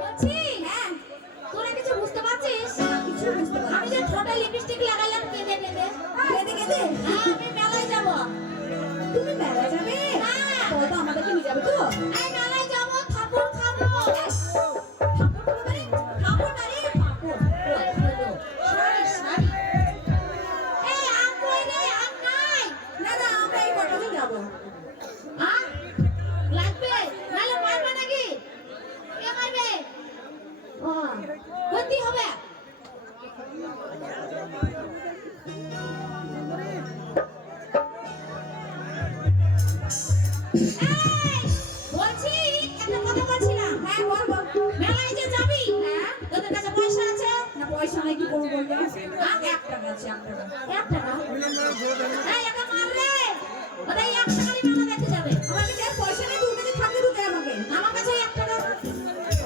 বলছি হ্যাঁ তোরা কিছু বুঝতে পারছিস? কিছু বুঝতে পারছি। আমি যে ঠোঁটে লিপস্টিক লাগালাম কেঁদে কেঁদে কেঁদে কেঁদে আমি মেলায় যাব। তুমি মেলায় যাবে? হ্যাঁ বলতো আমাদেরকে নিয়ে যাবে তো? আমি মেলায় যাব, ঠাকুর খাবো। ঠাকুর খাবে? খাবো না রে ঠাকুর। ওই হলো শাড়ি শাড়ি। এই আম কই রে? আম নাই। না না আমরা এই কটাতে যাব। হ্যাঁ লাগবে নালে মারবে নাকি? কে মারবে? ও গতি হবে। বলছি একটা কথা বলছিলাম। হ্যাঁ বল বল। মেলায় যে যাবি হ্যাঁ তোদের কাছে পয়সা আছে? না পয়সা নাই কি করব বলতে? 1 টাকা আছে 1 টাকা। 1 টাকা? এই একা মার রে। ওটা 1 টাকারই মেলা দেখতে যাবে। আমার কাছে পয়সা নেই, তোর কাছে থাকলে তুই দে আমাকে। আমার কাছে 1 টাকা।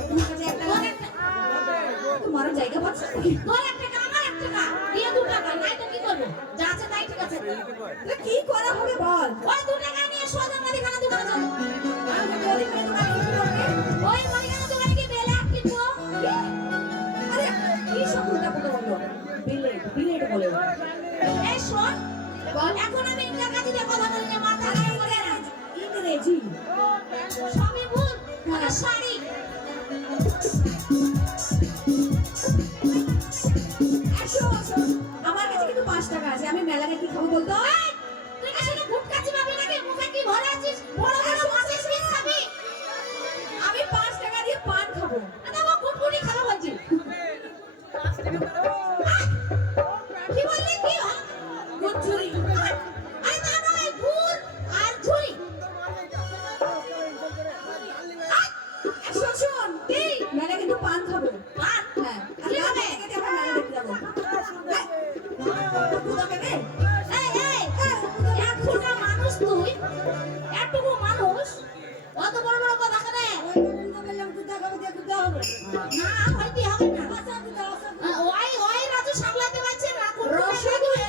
তোমার কাছে 1 টাকা? তোমার জায়গা পাচ্ছিস নাকি? তোর 1 টাকা আমার 1 টাকা। দিয়ে 2 টাকা নাই তো কি করব? যা আছে তাই ঠিক আছে। তুই কি করা হবে বল? ওই 2 টাকা নিয়ে সোজা মুদিখানা দোকানে যাবো। আমি মুদিখানা দোকানে কি করবে? ওই মুদিখানা দোকানে কি বেলা কিনবো? আরে কি সব উল্টা কথা বললো? বিলেট বিলেট বলে। এই শোন বল, এখন আমি ইংরেজি দিয়ে কথা বলি না, মাথা গরম করে না। ইংরেজি সবই ভুল। মানে শাড়ি আমার কাছে কিন্তু 5 টাকা আছে। আমি মেলায় কি খাবো বলতো? তুই আসলে গুটকাচি পাবি নাকি? মুখে কি ভরে আছিস? বড় বড় মাছের পিস খাবি? আমি 5 টাকা দিয়ে পান খাবো। না ও গুটগুটি খাবো বলছি। কি বললি কি? গুটঝুরি। আরে না না এই গুড় আর ঝুরি। শোন শোন তুই মেলায় কিন্তু পান খাবো। পান? হ্যাঁ কি হবে? আমরা মেলা দেখতে যাবো। এতটুকু মানুষ অত বড় বড় কথা কেন? না হইতে হবে না। ওই ওই রাজু সামলাতে পারছে না। রসগোল্লা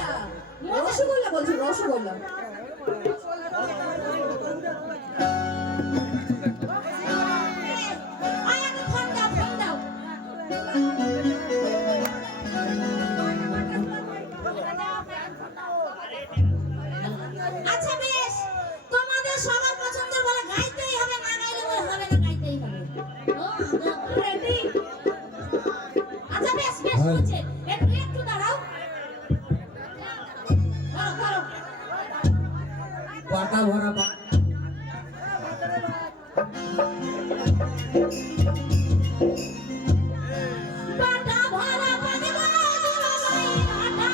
রসগোল্লা বলছি রসগোল্লা। ফোন দাও ফোন দাও। আচ্ছা বেশ, তোমাদের সবার পছন্দের বলে গাইতেই হবে, না গাইলে বলে হবে না, গাইতেই হবে। ও রেডি? আচ্ছা বেশ বেশ হচ্ছে। একটু একটু দাঁড়াও। করো করো। পাটা ভরা পাটা ভরা পানি বাজলো ভাই, পাটা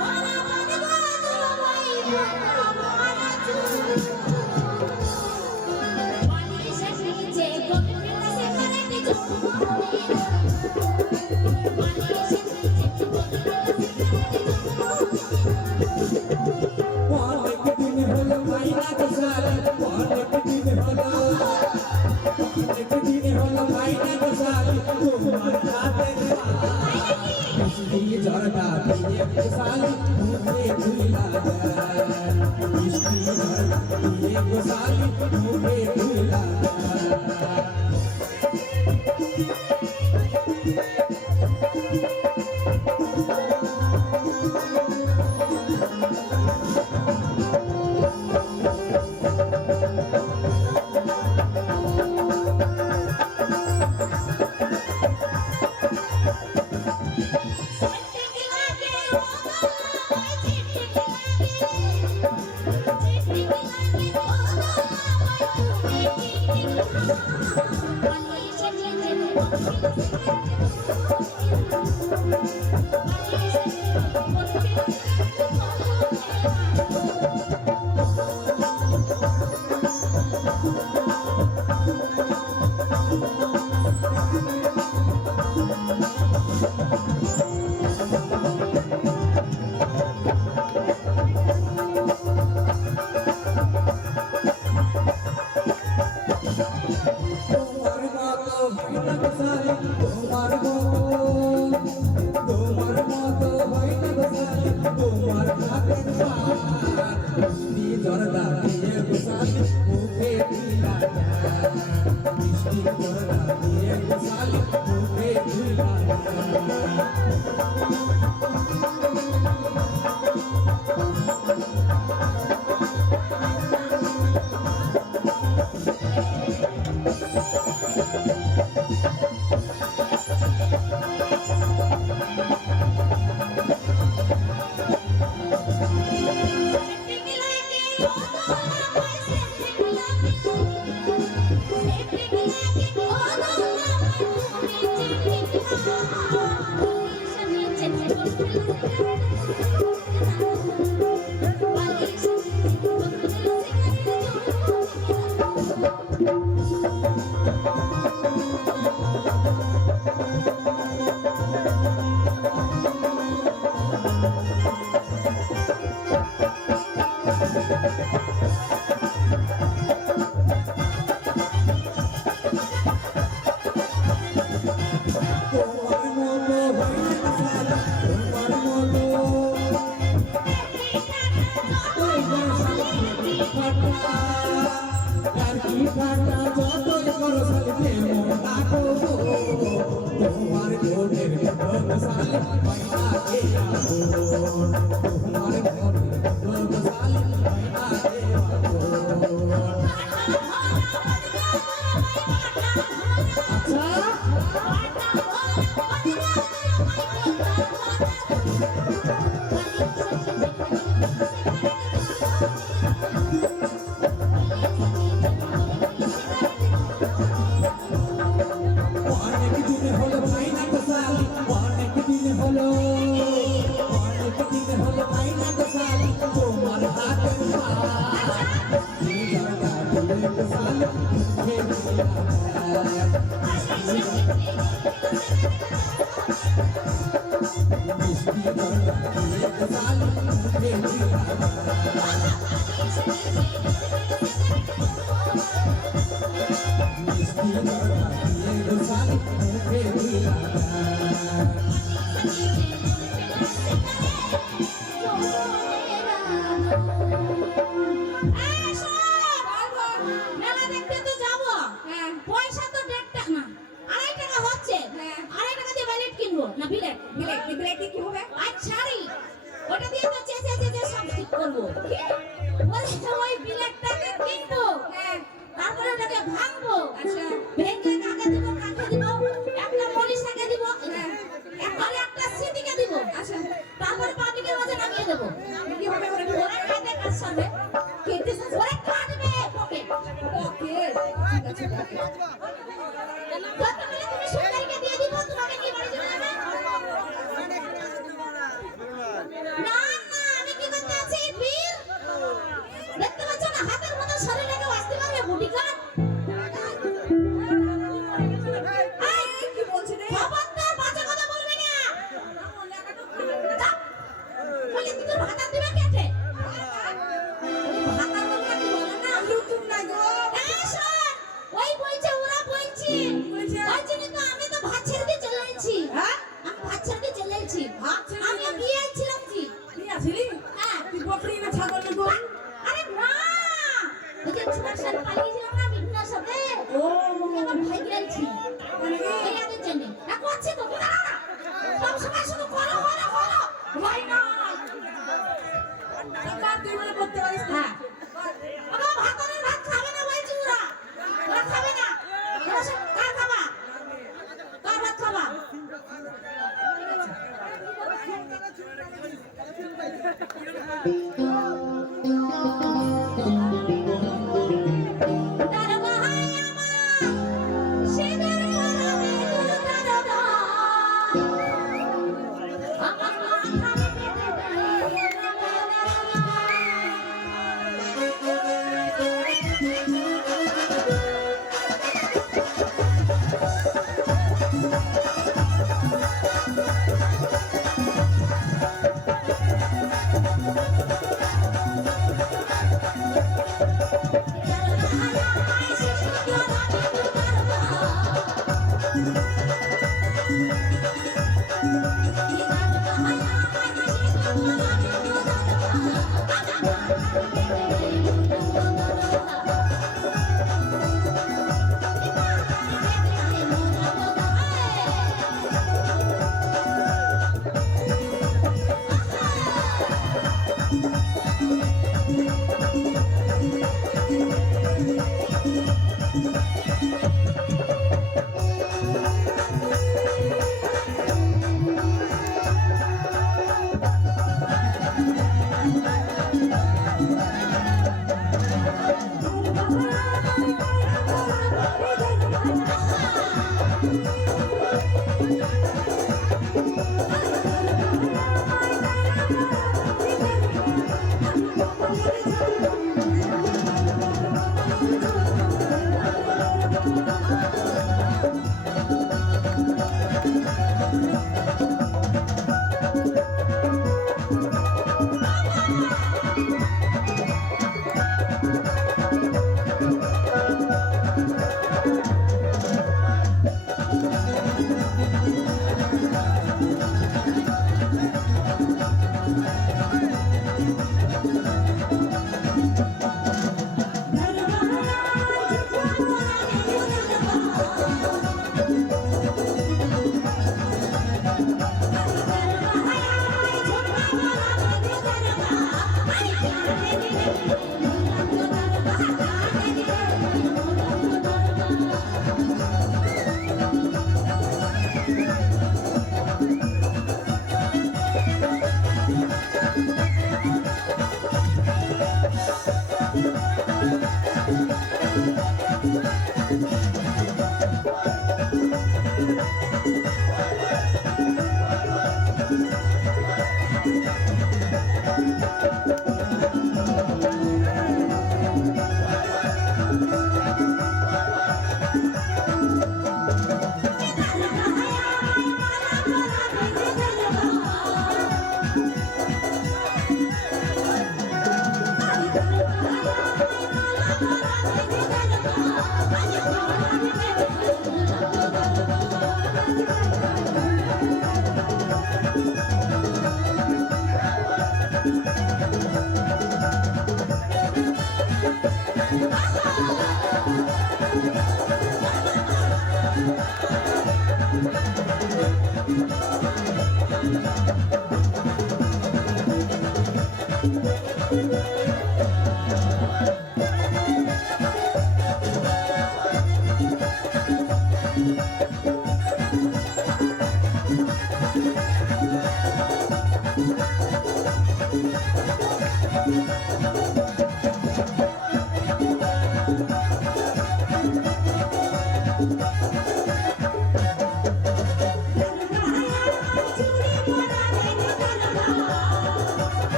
ভরা পানি বাজলো ভাই, পাটা ভরা পানি এসে নিচে কবিতা সে করে কিছু পানি এসে নিচে কবিতা সে অনেক দিন হলো মাইনা গোসাল, অনেক দিন হলো মাইনা গোসাল, তোমার হাতের মিষ্টি ঝরনা দিয়ে গোসাল মুখে ধুইলা মিষ্টি ঝরনা দিয়ে গোসাল মুখে ধুইলা। চিঠি লাগে ও গো চিঠি মেলা দেখতে তো যাবো, পয়সা তো 1.5 টাকা না 2.5 টাকা হচ্ছে, 2.5 টাকা দিয়ে ব্যালেট কিনবো না বিলেট বিলেট কি হবে? আর শাড়ি ওটা দিয়ে তো চেঁচে সব ঠিক করবো। ওই বিলেটটাকে কিনবো, তারপরে ওটাকে ভাঙবো, ভেঙে কাকে দিব একটা মনীষাকে দিব, একটা স্মৃতিকে দিব, তারপরে পাবলিকের মাঝে নামিয়ে দেবো। কি হবে? ওরা খাইতে কাজ করবে, ওরা কাটবে পকেট। ঠিক আছে, কত বলে তুমি সরকারকে দিয়ে দিব, তোমাকে নিয়ে বাড়ি চলে যাবে? না আমি কি করতে আছি? বীর দেখতে পাচ্ছ না হাতের মতো শরীরটাকে বাঁচতে পারবে বুটি কাট। কি বলছ রে? খবরদার বাজে কথা বলবে না। বলে তুই তোর ভাতা দিবে কেটে? ভাতা তোমরা কি বলে না? লুতুম না গো। শোন, ওই বলছে ওরা বলছে ওই জন্য তো আমি তো ভাত ছেড়ে দিয়ে চলে এসেছি। আমি ভাত ছেড়ে দিয়ে চলে এসেছি। আমি বিয়ে ছিলাম কি? বিয়ে ছিলি? হ্যাঁ। তুই বকরি না ছাগল না গো? আরে না, ওই যে ছোট সাথে পালিয়েছিলাম না মিঠুনার সাথে। আমার ভাই গেলছি এই আগের জন্য না করছে তো না সব সময় শুধু করো ভাই না কার তুই মনে করতে পারিস না? আমার ভাতরের ভাত খাবে না বলছি, ওরা খাবে না। ওরা সব কার খাবা? কার ভাত খাবা?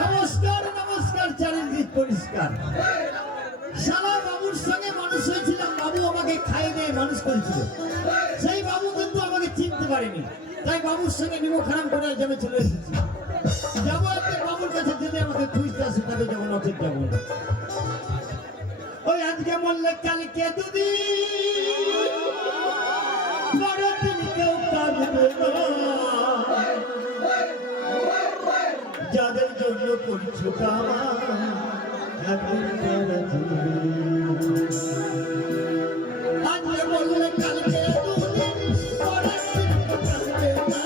নমস্কার নমস্কার, চারিদিক পরিষ্কার। শালা বাবুর সঙ্গে মানুষ হয়েছিলাম, বাবু আমাকে খাইয়ে দিয়ে মানুষ করেছিল। সেই বাবু কিন্তু আমাকে চিনতে পারেনি, তাই বাবুর সঙ্গে নিমখ খারাপ করে যাবে চলে এসেছি। তাকে যেমন অচেত যাবো না। ওই আজকে মরলে কালকে দুদিন, পরের দিন কেউ কাঁদবে না। যাদের জন্য করছো কামা, একদিন তারা জিতবে। আজকে মরলে কালকে দুদিন, পরের দিন কেউ কাঁদবে না।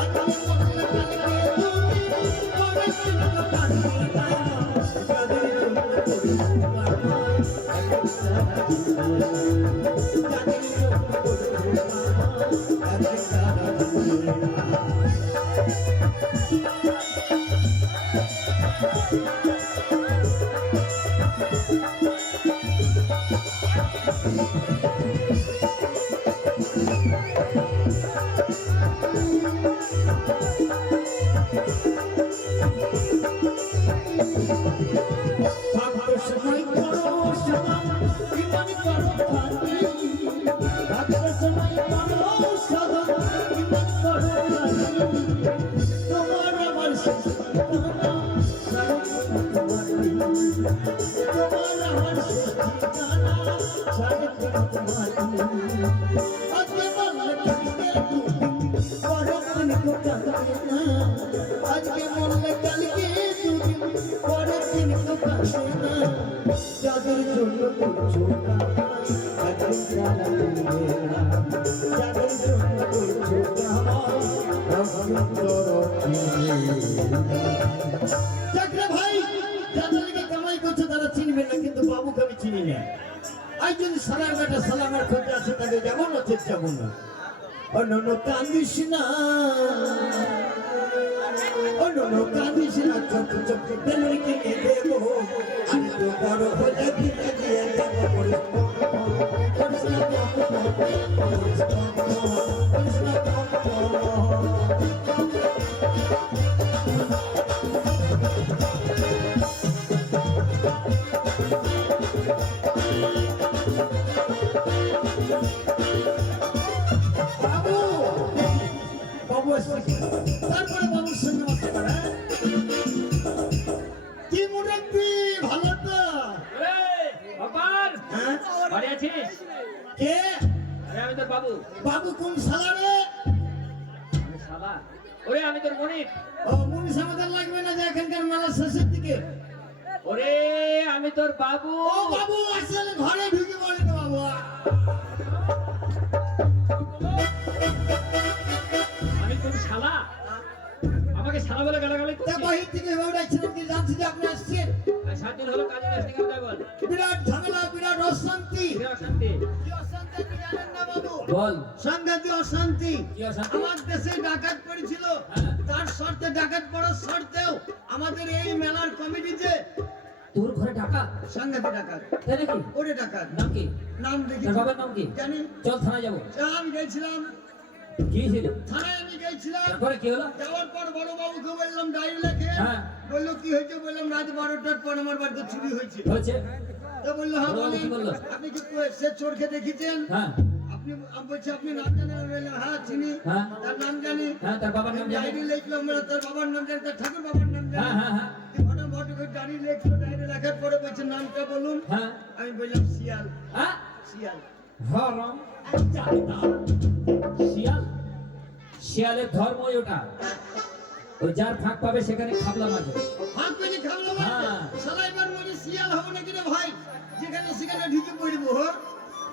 আজকে মরলে কালকে দুদিন, পরের দিন কেউ কাঁদবে না। যাদের জন্য করছো কামা, একদিন তারা জিতবে। যাদের জন্য করছো কামা, একদিন তারা জিতবে। ভাগ্য সময় করো সমান, ইমান করো খাঁটি। ভাগ্য সময় করো সমান, ইমান করো খাঁটি। তোমার আমার শেষ ঠিকানা, সারথি মাটি। তোমার আমার শেষ ঠিকানা, সারথি মাটি। আজকে বললে কালকে দুদিন, পরের দিন কেউ কাঁদবে না। আজকে বললে কালকে দুদিন, পরের দিন কেউ কাঁদবে না। যাদের জন্য করছো কামাই, একদিন তারা জিতবে না। যাদের জন্য করছো কামাই, একদিন তারা জিতবে না। যাক রে ভাই, যাদের লিগে কামাই করছো তারা চিনবে না, কিন্তু বাবুকে আমি চিনি না। আজ যদি সালার বেটা সালামের খোঁজে আছে, তাকে যাবো না, ঠিক যাবো না। অন্য কান্দিস না, অন্য কান্দিস না, ছোট ছোট বেলুন কিনে দেবো। আমি তো বড় হলে কিনে দিয়ে দেবো। করিস না কম, করিস না কম, করিস না কম। বাবু, বাবু আসছে, তারপরে বাবুর সঙ্গে মস্তি করে। কি মুরব্বি, ভালো তো? বাবার হ্যাঁ? বাড়ি আছিস? কে? আরে আমি তোর বাবু। বাবু কোন শালা রে? আমি শালা। ওরে আমি তোর মনির। ও মুনিশ আমাদের লাগবে না যে এখানকার মেলা শেষের দিকে। ওরে আমি তোর বাবু। ও বাবু আসলে ঘরে ঢুকে পড়ে না বাবু। আমি তোর শালা। আমাকে শালা বলে গালাগালি তা করছিস? বাহির থেকে এভাবে ডাকছিলাম কি জানছি যে আপনি আসছেন। আর 7 দিন হলো কাজে আসতে কেন তাই বল? বিরাট ঝামেলা, বিরাট অশান্তি। কি অশান্তি? কি অশান্তি আপনি জানেন না বাবু? বল। সাংঘাতিক অশান্তি। কি অশান্তি? আমার দেশে ডাকাত পড়েছিল, হ্যাঁ। তার শর্তে ডাকাত পড়ার শর্তেও আমাদের এই মেলার কমিটিতে তোর ঘরে টাকা? সাংঘাতিক ডাকাত। তাই নাকি? ওরে ডাকাত। নাম কি? নাম দেখি তোর বাবার নাম কি? জানি। চল থানায় যাবো। আমি গেছিলাম কি ছিল? থানায়, আমি গেছিলাম। তারপরে কি হলো? যাওয়ার পর বড় বাবুকে বললাম ডায়েরি লেখে। হ্যাঁ। বললো কি হয়েছে? বললাম রাত 12টার পর আমার বাড়িতে চুরি হয়েছে। হচ্ছে? তো বললো হ্যাঁ বড় বাবু বলেন। কি বললো? আপনি কি সে চোরকে দেখেছেন? হ্যাঁ আপনি বলছি আপনি নাম জানেন? আমি বললাম হ্যাঁ চিনি। হ্যাঁ তার নাম জানি। হ্যাঁ তার বাবার নাম জানি। ডায়েরি লিখলাম, বলে তার বাবার নাম জানি, তার ঠাকুর বাবার নাম জানি। হ্যাঁ হ্যাঁ হ্যাঁ ঘটনা ঘটে ডায়েরি লিখলো, ডায়েরি লেখার পরে বলছে নামটা বলুন। হ্যাঁ আমি বললাম শিয়াল। হ্যাঁ শিয়াল। হরম শিয়াল। শিয়ালের ধর্মই ওটা। ওই যার ফাঁক পাবে সেখানে খাবলা মারবে। হাত পেলে খাবলো হ্যাঁ। সালাইবার মনে শিয়াল হবো নাকি রে ভাই? যেখানে সেখানে ঢুকে পড়বো। হ্যাঁ?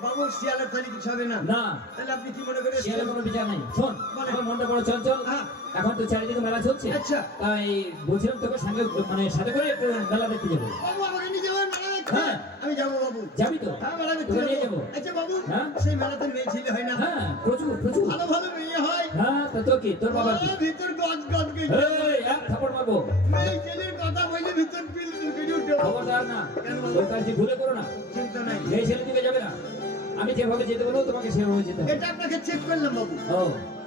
বাবু শিয়ালের তাহলে কিছু হবে না। না তাহলে আপনি কি মনে করেন? শিয়ালের কোনো বিচার নেই। শোন বলেন। আমার মনটা বড় চঞ্চল। হ্যাঁ। এখন তো চারিদিকে মেলা চলছে। আচ্ছা। তাই বলছিলাম তোকে সঙ্গে মানে সাথে করে একটু মেলা দেখতে যাবো। বাবু আমাকে নিয়ে যাবেন মেলা দেখতে? হ্যাঁ। আমি যাবো বাবু। যাবি তো? হ্যাঁ মেলা দেখতে তোকে নিয়ে যাবো। যাবো। আচ্ছা বাবু, হ্যাঁ। সেই মেলাতে মেয়ে ছেলে হয় না? হ্যাঁ প্রচুর প্রচুর। ভালো ভালো মেয়ে হয়। হ্যাঁ তা তোর কি? তোর বাবার কি? ভিতর গজ গজ গজ। এই এক থাপড় মারবো। মেয়ে ছেলের কথা বললে ভিতর পিল পিল উঠে। খবরদার না। কেন? ওই কাজটি ভুলে করো না। চিন্তা নাই। এই ছেলে দিকে যাবে না। আমি যেভাবে যেতে বলবো তোমাকে সেভাবে যেতে হবে। এটা আপনাকে চেক করলাম বাবু। ও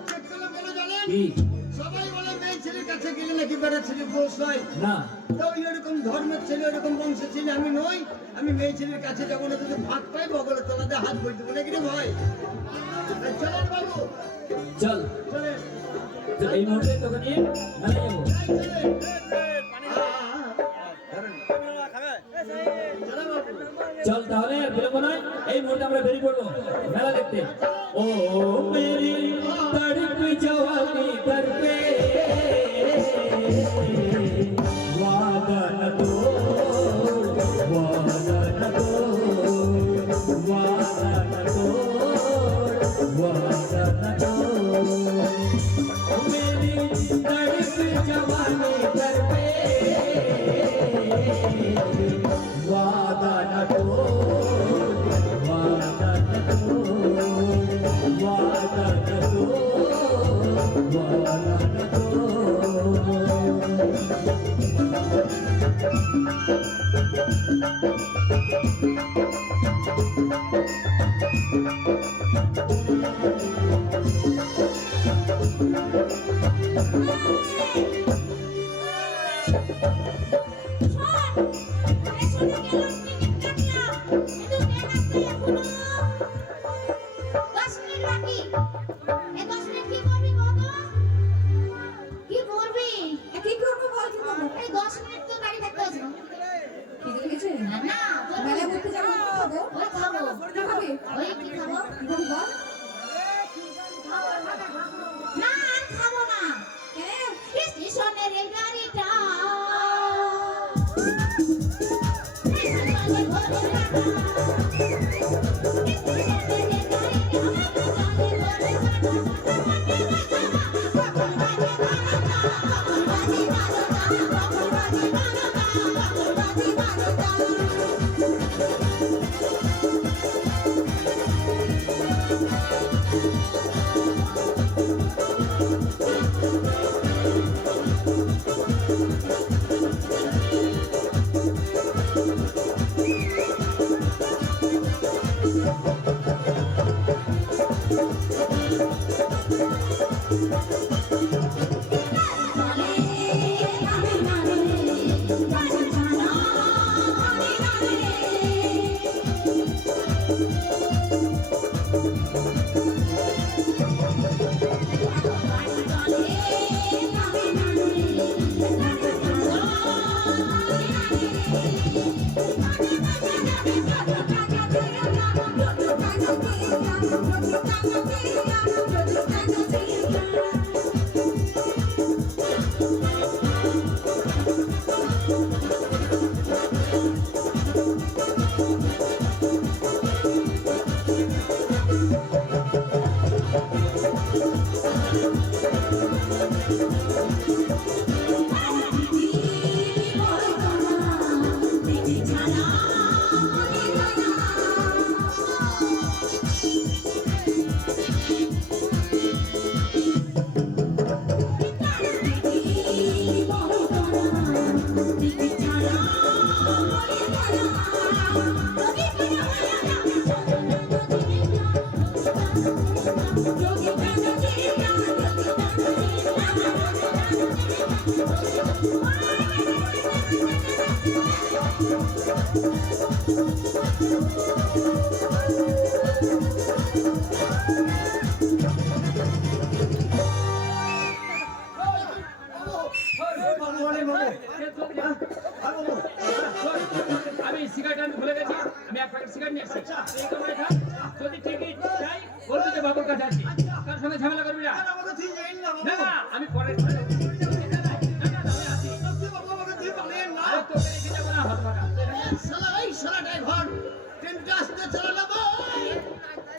চেক করলাম কেন জানেন? কি? সবাই বলে মেয়ে ছেলের কাছে গেলে নাকি বেড়া ছেলে দোষ হয়। না তো এরকম ধর্মের ছেলে, এরকম বংশের ছেলে আমি নই। আমি মেয়ে ছেলের কাছে যাবো না, যদি ভাত পাই বগলে তোলাতে হাত বই দেবো নাকি রে ভাই? চলেন বাবু, চল চলেন। তো এই মুহূর্তে তোকে নিয়ে মেলায় যাবো। এই চলেন। মুহূর্তে আমরা বেরিয়ে পড়বো মেলা দেখতে। ও মেরি তড়প জওয়ানি দর पे वादा न तोड़, वादा न तोड़, वादा न तोड़, वादा न तोड़। मेरी तड़प जवानी दर पे वादा न तोड़, वादा न तोड़, वादा न तोड़, वादा न तोड़। মেলা ঘুরতে যাবো, খাবো? কি খাবে? কি খাবি বল? না, আর খাবো না। স্টেশনের এই গাড়িটা স্টেশনে ভরে রাখা। স্টেশনের এই গাড়িটা স্টেশনে ভরে রাখা। কখন বাজে বারোটা, কখন বাজে বারোটা, কখন বাজে বারোটা, কখন বাজে বারোটা। আমি সিগারেট আমি ভুলে গেছি, আমি এক প্যাকেট সিগারেট নিয়ে এসেছি। এই কামড়ে খা, যদি ঠিকই চাই বলবি যে বাবুর কাছে আছি, কার সঙ্গে ঝামেলা করবি না। না না, আমি পরে আমি আসি। আরে তোকে রেখে যাবো না, হাত পাকা। শালা ড্রাইভার ট্রেনটা আসতে চালালো ভাই,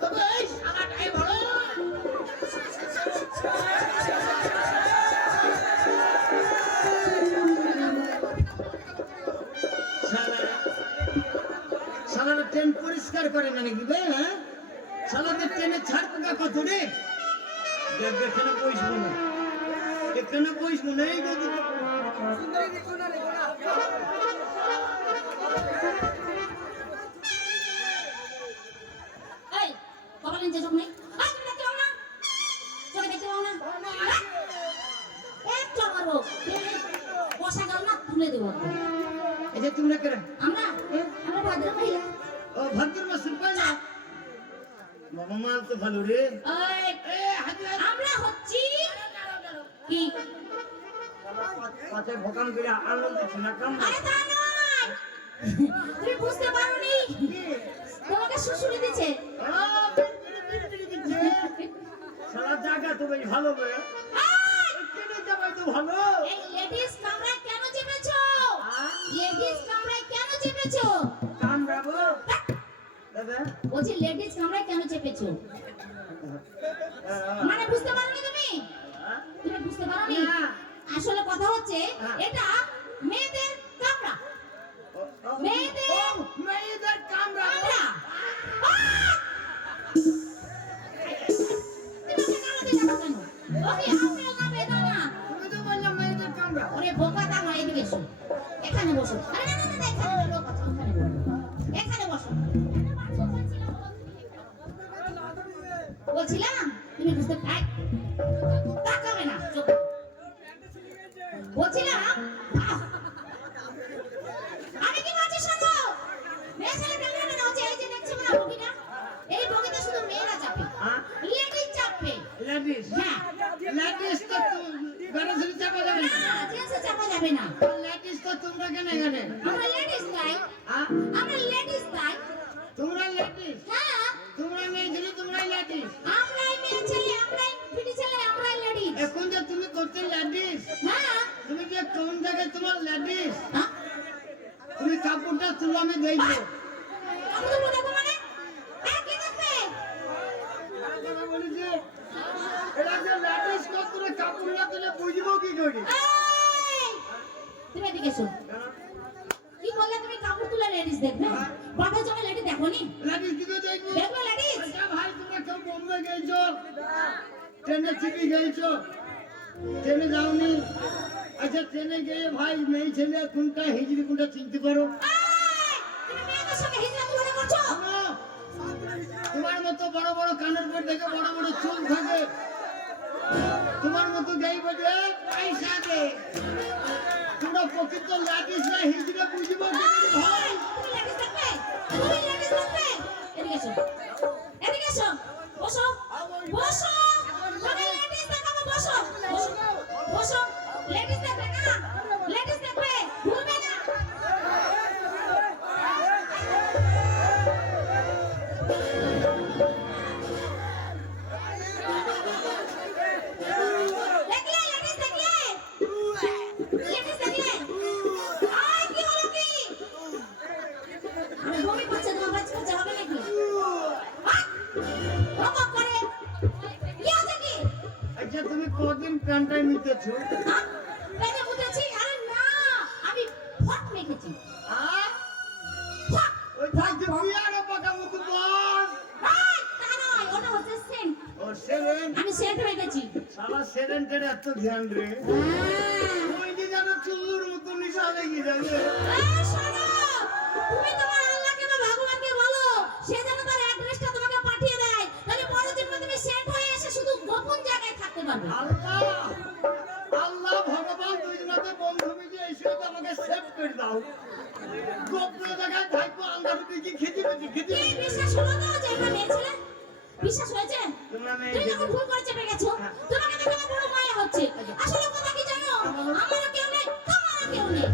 তবে এই শালা ড্রাইভার শালারা ট্রেন পরিষ্কার করে না নাকি বে? হ্যাঁ, শালাদের ট্রেনে ছাড় টাকা কত রে? দেখ এখানে বসবো না, এখানে বসবো না। এই যদি এই কপালে যে চোখ নেই, তুমি দেখতে পাও না? চোখে দেখতে পাও না? এক চড় মারবো, বসা গেল না তুলে দেবো। এই যে তোমরা কেন? আমরা ভদ্র মহিলা। ও ভদ্র মাসুর পাইলা বাবা, মাল তো ভালো রে। আমরা হচ্ছি কি পাছে ভোকান করে আনন্দ দিচ্ছি না কাম। আরে তা নয়, তুমি বুঝতে পারোনি। তোমাকে শুশুড়ি দিচ্ছে। বিড়ি দিচ্ছে সারা জায়গা তো বেশ ভালো বে কেটে যাবাই তো ভালো এই লেডিস কামরায় কেন চেপেছো? লেডিস কামরায় কেন চেপেছো? কামড়াবো দাদা বলছি লেডিস কামরায় কেন চেপেছো? মানে বুঝতে পারোনি তুমি? তুমি বুঝতে পারোনি? না। আসলে কথা হচ্ছে হ্যাঁ। এটা মেয়েদের কামরা। মেয়েদের মেয়েদের কামড়াবো কামরা। তুমি কামড়াতে যাবো কেন? ওকে আপেল না বেদানা। তুমি তো বললাম মেয়েদের কামড়া ওরে বোকা তা নয়, এদিকে এসো। এখানে বসো। আরে না না না, এখানে বলো কথা, ওখানে বলো। এখানে বসো। বলছিলাম তুমি বুঝতে তাকাবে না চোখ। বলছিলাম আমি কি বলছি শোনো। মেয়ে ছেলে কামড়াবে না, হচ্ছে এই যে দেখছো না বগিটা, এই বগিতে শুধু মেয়েরা চাপে, লেডিস চাপে। লেডিস হ্যাঁ লেডিস তো গরজরি চাপা যাবে না, জেন্টস চাপা যাবে না। লেডিস তো তোমরা কেন এখানে আমরা লেডিস তাই, আমরা লেডিস তাই। তোমরা লেডিস হ্যাঁ তোমরা মেয়ে ছেলে তোমরাই লেডিস আমরাই মেয়ে ছেলে, আমরাই বিটি ছেলে, আমরাই লেডিস। এখন যে তুমি করতে লেডিস হ্যাঁ তুমি যে কোন জায়গায় তোমার লেডিস হ্যাঁ তুমি কাপড়টা তুলো আমি দেখবো আমি তো বলবো মানে কি দেখবে? কথা বলি যে এটা যে লেডিস কত কাপড় না তুলে বুঝবো কি করি এই, তুমি এদিকে এসো। কি বললে তুমি? কাপড় তুলে লেডিস দেখবে? বাপের জন্য লেডিস দেখোনি? লেডিস কি করে দেখবো দেখবে লেডিস? আচ্ছা ভাই তোমরা কেউ বোম্বে গেছো ট্রেনে চিপি গেছো ট্রেনে যাওনি আচ্ছা ট্রেনে গিয়ে ভাই মেয়ে ছেলে কোনটা হিজড়ি কোনটা চিনতে পারো এই, তুমি মেয়েদের সঙ্গে হিজড়া তুলনা করছো? শোনো, তোমার মতো বড় বড় কানের পর থেকে বড় বড় চুল থাকে তোমার মতো যাই বলে পয়সা দে তোমরা প্রকৃত লেডিস না হিজড়া বুঝবো কি করে ভাই তুমি লেডিস দেখবে? তুমি লেডিস দেখবে? এদিকে এসো। এদিকে এসো। বসো। বসো। তুমি লেডিস দেখাবো, বসো। বসো। বসো। লেডিস দেখবে না? লেডিস দেখবে? ভুলবে না। দেখলে লেডিস দেখলে? লেডিস দেখলে? আয় কি হলো কি? আমি বমি করছে, তোমার বাচ্চা কাচ্চা হবে নাকি? আয়! বকবক করে। কি আছে কি? আচ্ছা তুমি কদিন প্যান্টাই নিতেছো হ্যাঁ? পেটে মুতেছি? আরে না, আমি ফট মেখেছি। ফট! ওই ভাই যে বিয়ারে পাকা মুখ বস আয়! তা নয়, ওটা হচ্ছে সেন্ট। ও সেভেন আমি সেন্ট মেখেছি। সারা সেভেন্টের এত ধ্যান রে হ্যাঁ। ওই যে যেন চুল্লুর মতো নিশা লেগে যাবে এই শোনো, তুমি তোমার আল্লাহকে বা ভগবানকে বলো, সে যেন তার অ্যাড্রেসটা তোমাকে পাঠিয়ে দেয়। তাহলে পরের জন্মে তুমি সেট হয়ে এসে শুধু গোপন জায়গায় থাকতে পারবে। আল্লাহ আল্লাহ ভগবান দুই জনাতে বন্ধু মিলে এসে তো আমাকে সেভ করে দাও গোপন জায়গায় থাকবো আল্লাহ কি খেতে পেয়েছি খেতে কি বিশ্বাস হলো না যে এটা মেয়ে ছেলে? বিশ্বাস হয়েছে? তোমরা মেয়ে তুমি যখন ভুল করে চেপে গেছো, তোমাকে দেখে আমার বড় মায়া হচ্ছে। আসলে কথা কি জানো? আমারও কেউ নেই, তোমারও কেউ নেই।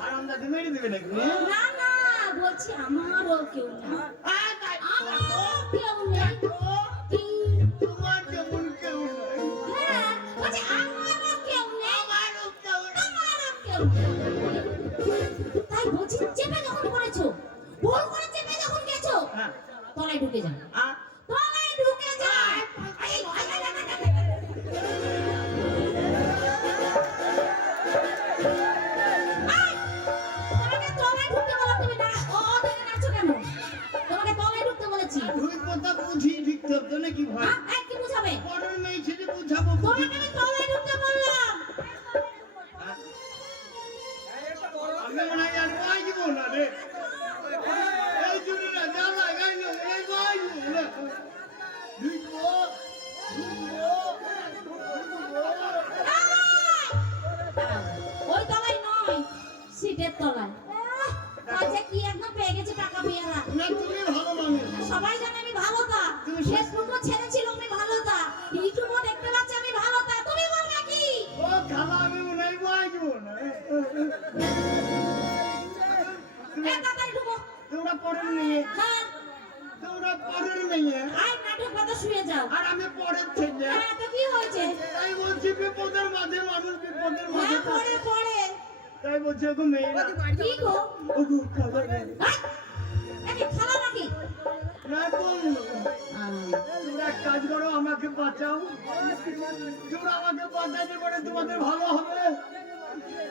হারামজাদা মেরে দেবে নাকি না না, বলছি আমারও কেউ নেই। আমারও কেউ নেই। কি? তোমার যেমন কেউ নয় হ্যাঁ, বলছি আমারও কেউ নেই। আমারও কেউ নয়। আমারও কেউ নেই। তাই বলছি চেপে যখন পড়েছো, ভুল করে চেপে যখন গেছো, হ্যাঁ তলায় ঢুকে যাও। তলায় ঢুকে যাও। এই, তোমাকে তলায় ঢুকতে বললাম, তুমি না দেখে নাচো কেন? তোমাকে তলায় ঢুকতে বলেছি। দুই কথা বুঝি ঠিক তো নাকি ভাই হ্যাঁ, কি বুঝাবে? পরের মেয়ে ছেলে বুঝাবো তোমাকে আমি তলায় ঢুকতে বললাম। আমি মনে হয় আর পাই দিব না রে এই জুড়ি না যা লাগাই না এই পাই না ঢুকবো ওই তলায় নয়, সিটের তলায়। কাজে কি একদম পেয়ে গেছে টাকা পেয়ারা। না তুমি ভালো মানুষ সবাই জানে আমি ভালো তা। ফেসবুকও ছেড়েছিল আমি ভালো তা। ইউটিউবও দেখতে পাচ্ছি আমি ভালো তা। তুমি বলবে কি? ও খালা আমি মনে হয় পাই দিব না তাড়াতাড়ি ঢুকো। তোমরা পরের মেয়ে হ্যাঁ তোমরা পরের মেয়ে আর নাটক কথা শুয়ে যাও আর আমি পরের ছেলে হ্যাঁ তো কি হয়েছে তাই বলছি বিপদের মাঝে মানুষ বিপদের মাঝে হ্যাঁ পরে পরে তাই বলছি ওগো মেয়েরা কি গো ওগো খাবার নেই। এই খালা নাকি না বললো তোমরা এক কাজ করো আমাকে বাঁচাও তোমরা আমাকে বাঁচাতে পারে তোমাদের ভালো হবে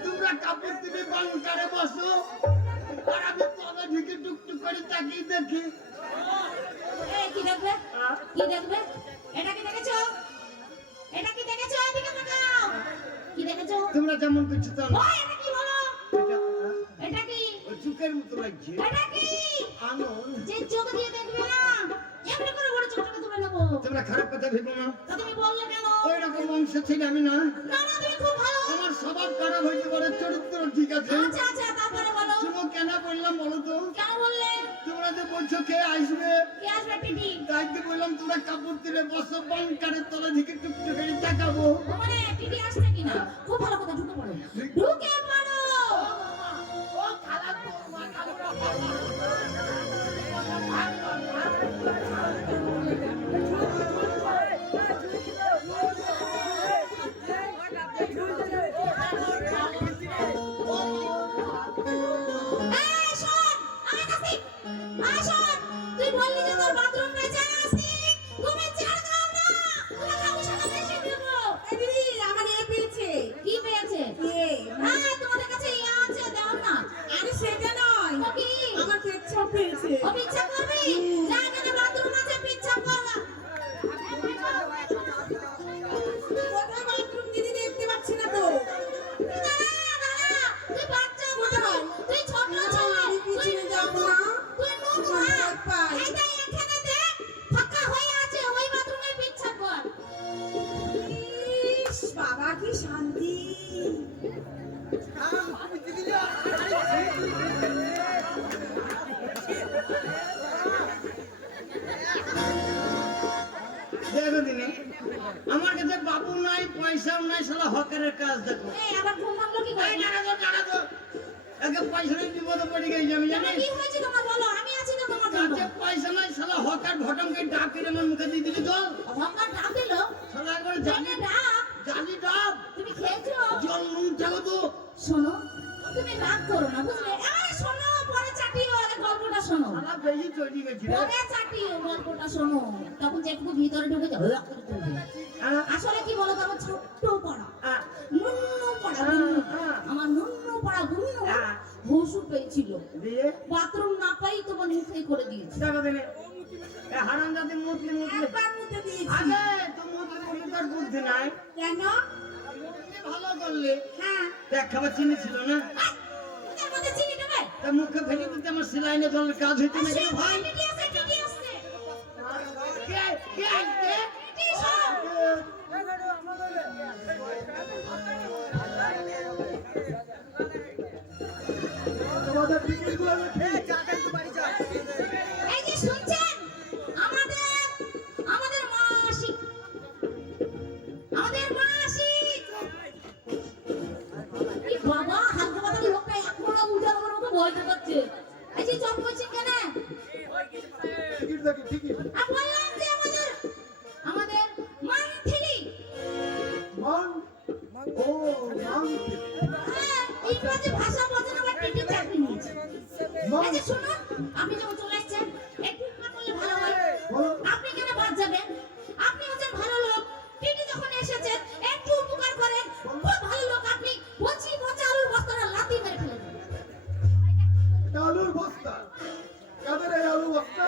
তোমরা কাপড় তুলে বাংকারে বসো আর আমি তবে ঢুকে টুকটুক করে তাকিয়ে দেখি এই কি দেখবে কি দেখবে এটা কি দেখেছো এটা কি দেখেছো এদিকে তাকাও কি দেখেছো তোমরা যেমন কিছু তো না ওই এটা কি হলো এটা কি ওই চুকের মতো লাগছে এটা কি আনন্দ যে চোখ দিয়ে দেখবে না এমনি করে বড় চোখটাকে তুলে নেবো তোমরা খারাপ কথা ভেবো না তা তুমি বললে কেন ওই রকম বংশ ছিল আমি না না না তুমি খুব ভালো আমার স্বভাব খারাপ হইতে পারে চরিত্র ঠিক আছে আচ্ছা আচ্ছা তারপরে বলো তুমি কেন বললাম বলো তো কেন বললে তোমরা যে বলছো কে আসবে কি আসবে টিটি তাই তো বললাম তোমরা কাপড় তুলে বসো বাংকারের তলা দিকে টুকটুক করে তাকাবো ও মানে টিটি আসছে কিনা খুব ভালো কথা ঢুকে পড়ো ঢুকে পড়ো এই শোন আমার কাছে আয় শোন তুই বললি যে তোর বাথরুম রয়েছে আসি তুমি ছাড় দাও না তোমার কাছে সাথে বেশি দেব এই দিদি আমার এ পেয়েছে কি পেয়েছে এ হ্যাঁ তোমাদের কাছে ইয়া আছে দাও না আরে সেটা নয় তো কি আমার পেচ্ছাপ পেয়েছে ও পেচ্ছাপ করবি যা এখানে বাথরুম আছে পেচ্ছাপ কর না কোথায় বাথরুম দিদি দেখতে পাচ্ছি না তো তুই বাচ্চা কোথায় তুই ছোট ছেলে পিছনে যাব না তুই নোংরা এইটা এখানে দেখ ফাঁকা হয়ে আছে ওই বাথরুমে পিচ্ছা কর ইস বাবা কি শান্তি দেখো দিনে আমার কাছে বাবু নাই পয়সাও নাই শালা হকারের কাজ দেখো এই আবার ঘুম ভাঙলো কি করে এই টাকা তো একে পয়সা নাই বিপদে পড়ে গেছি আমি জানি কি হয়েছে তোমার বলো আমি আছি তো তোমার জন্য কাছে পয়সা নাই শালা হকার ভটমকে ডাক করে আমার মুখে দিয়ে দিলি তো হকার ডাক দিলো শালা একবার জানি ডাক জানি ডাক তুমি খেয়েছো জল নুন থাকো তো শোনো তুমি রাগ করো না বুঝলে আরে শোনো পরে চাটিও আগে গল্পটা শোনো শালা বেশি তৈরি গেছি রে পরে চাটিও গল্পটা শোনো তখন যেটুকু ভিতরে ঢুকে যাও আসলে কি বলো তো আমার ছোট্ট পড়া নুন্নু পড়া নুন্নু। আমার নুন্নু পড়া গুন্নু হুসু পেয়েছিল দিয়ে বাথরুম না পাই তোমার মুখে করে দিয়েছি দেখো দিনে এ হারাম জাতি মুতলি একবার মুখে দিয়েছি আগে তো মুতলি মুতলি তোর বুদ্ধি নাই কেন মুতলি ভালো করলে হ্যাঁ দেখ খাবার চিনি ছিল না ওদের মধ্যে চিনি দেবে তা মুখে ফেলে দিতে আমার সেলাইনে জলের কাজ হইতে নাকি ভাই টিটি আছে টিটি আছে কে আসবে টিটি শোনো তোমাদের টিকিটগুলো রেখে এই যে শুনছেন আমাদের মাসি এই বাবা হালকা পাতলা লোকটা এখনো উজাড় করে মতো ভয় দেখাচ্ছে এই যে চপ করছেন কেন টিকিট দেখি টিকিট আমি বললাম যে আমাদের মান্থলি মান ও মান হ্যাঁ ইংরেজি ভাষা বোঝে না বাট টিটি চাকরি নিয়েছে এই যে শুনুন আপনি যখন চলে আসছেন একটু উপকার করলে ভালো হয় বলো আপনি কেন বাদ যাবেন আপনি হচ্ছেন ভালো লোক টিটি যখন এসেছেন একটু উপকার করেন খুব ভালো লোক আপনি বলছি পচা আলুর বস্তাটা লাথি মেরে ফেলে দেন এটা আলুর বস্তা কাদের এই আলু বস্তা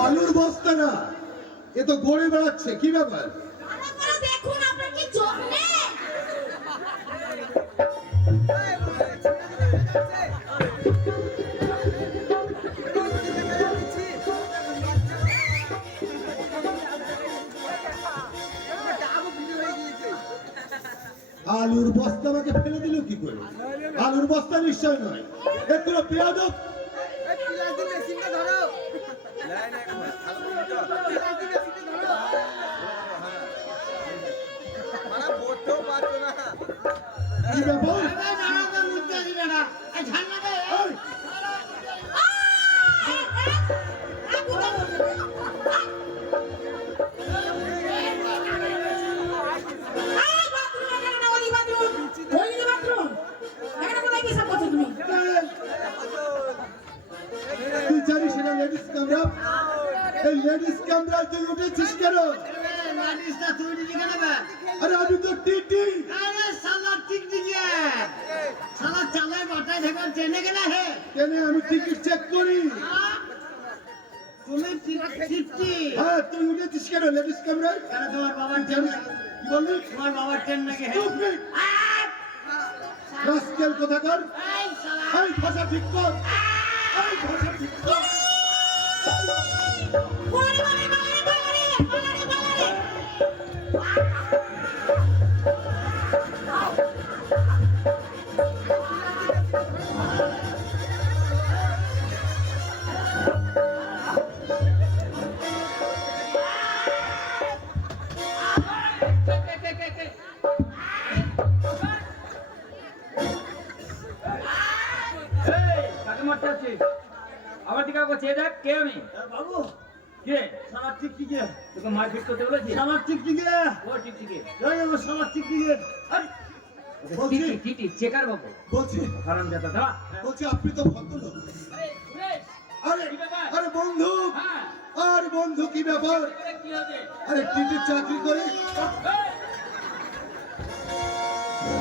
আলুর বস্তা না এ তো গড়ে বেড়াচ্ছে কি ব্যাপার ভালো করে দেখুন আপনার কি চোখ নেই আলুর বস্তা আমাকে ফেলে দিল কি করে আলুর বস্তা নিশ্চয় নয় একটু পেঁয়াজ কি ব্যাপার? এই, তুই জানিস এটা লেডিস ক্যামেরা? এই লেডিস ক্যামেরায় তুই উঠেছিস কেন? আরে আমি তো টিটি। কেন আমি টিকিট চেক করি। হ্যাঁ তুই উঠেছিস কেন লেডিস ক্যামেরায়? জানিস কি বললি? Stupid! রাস্কেল কোথাকার। এই ভাষা ঠিক কর। এই ভাষা ঠিক কর। এই, কাকে মারতে যাচ্ছিস? আমার দিকে একবার চেয়ে দেখ, কে আমি? বাবু কে? সারা টিকটিকে তোকে মারপিট করতে বলেছি? সারা টিকটিকে ও টিকটিকি। সারা টিকটিকে আরে, বলছি। টিটি, টিটি, চেকার বাবু। বলছি হারামজাদা, দাঁড়া। বলছি আপনি তো ভদ্রলোক। আরে, সুরেশ, আরে কি ব্যাপার? আরে বন্ধু হ্যাঁ, আর বন্ধু কি ব্যাপার? কি হয়েছে? আরে টিটির চাকরি করে এই,